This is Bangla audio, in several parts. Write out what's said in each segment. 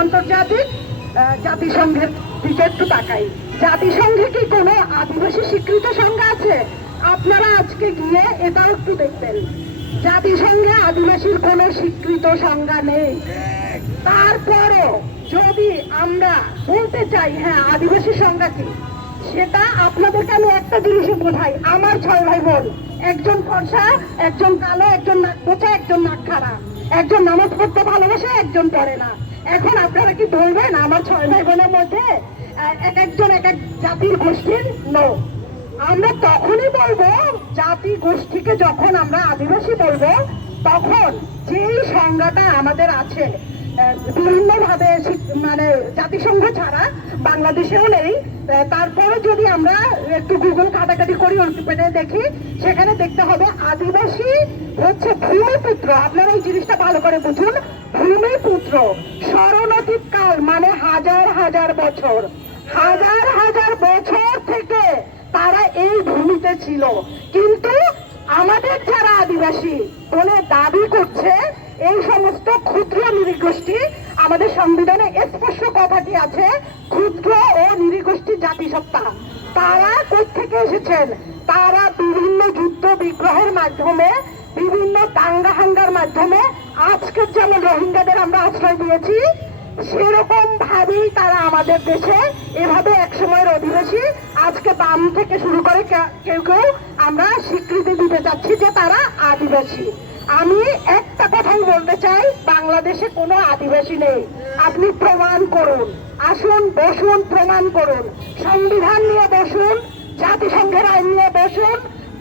আন্তর্জাতিক জাতিসংঘের দিকে একটু তাকাই। জাতিসংঘে কি কোনো আদিবাসী স্বীকৃত সংজ্ঞা আছে? আপনারা আজকে গিয়ে এটাও একটু দেখবেন। জাতিসংঘে আদিবাসীর কোনো স্বীকৃত সংজ্ঞা নেই। তারপরও যদি আমরা বলতে চাই হ্যাঁ আদিবাসী সংজ্ঞা কি, সেটা আপনাদেরকে আমি একটা জিনিসে বোঝাই? আমার ছয় ভাই বোন, একজন ফর্সা, একজন কালো, একজন নাক একজন নাক খাড়া। একজন নামাজ পড়তে ভালোবাসে, একজন পড়ে না। এখন আপনারা কি বলবেন আমার ছয় ভাই বোনের মধ্যে এক একজন এক এক জাতির গোষ্ঠীর নো আমরা তখনই বলব, জাতি গোষ্ঠীকে যখন আমরা আদিবাসী বলব, তখন যেই সংজ্ঞাটা আমাদের আছে বিভিন্ন ভাবে মানে জাতিসংঘ ছাড়া বাংলাদেশেও নেই তারপরে যদি আমরা একটু গুগল ঘাটাঘাটি করি উইকিপিডিয়া দেখি, সেখানে দেখতে হবে আদিবাসী হচ্ছে ভূমিপুত্র। আপনারা এই জিনিসটা ভালো করে বুঝুন। ভূমিপুত্র স্মরণতীত কাল মানে হাজার হাজার বছর। হাজার হাজার বছর থেকে তারা এই ভূমিতে ছিল। কিন্তু আমাদের যারা আদিবাসী, বলে দাবি করছে, এই সমস্ত ক্ষুদ্র নৃগোষ্ঠী আমাদের সংবিধানে স্পষ্ট কথাটি আছে, ক্ষুদ্র ও নৃগোষ্ঠী জাতিসত্তা। তারা থেকে এসেছেন? তারা বিভিন্ন যুদ্ধ বিগ্রহের মাধ্যমে বিভিন্ন দাঙ্গা হাঙ্গার মাধ্যমে আজকের যেমন রোহিঙ্গাদের আমরা আশ্রয় দিয়েছি সেরকম ভাবেই তারা আমাদের দেশে এভাবে এক সময়ের অধিবাসী, আজকে বাম থেকে শুরু করে কেউ কেউ আমরা স্বীকৃতি দিতে চাচ্ছি যে তারা আদিবাসী। আমি একটা কথাই বলতে চাই, বাংলাদেশে কোনো আদিবাসী নেই। আপনি প্রমাণ করুন, আসুন, বসুন, প্রমাণ করুন। সংবিধান নিয়ে বসুন, জাতিসংঘের আইন নিয়ে বসুন,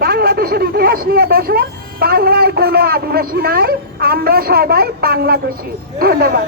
বাংলাদেশের ইতিহাস নিয়ে বসুন বাংলায় কোনো আদিবাসী নাই আমরা সবাই বাংলাদেশি। ধন্যবাদ।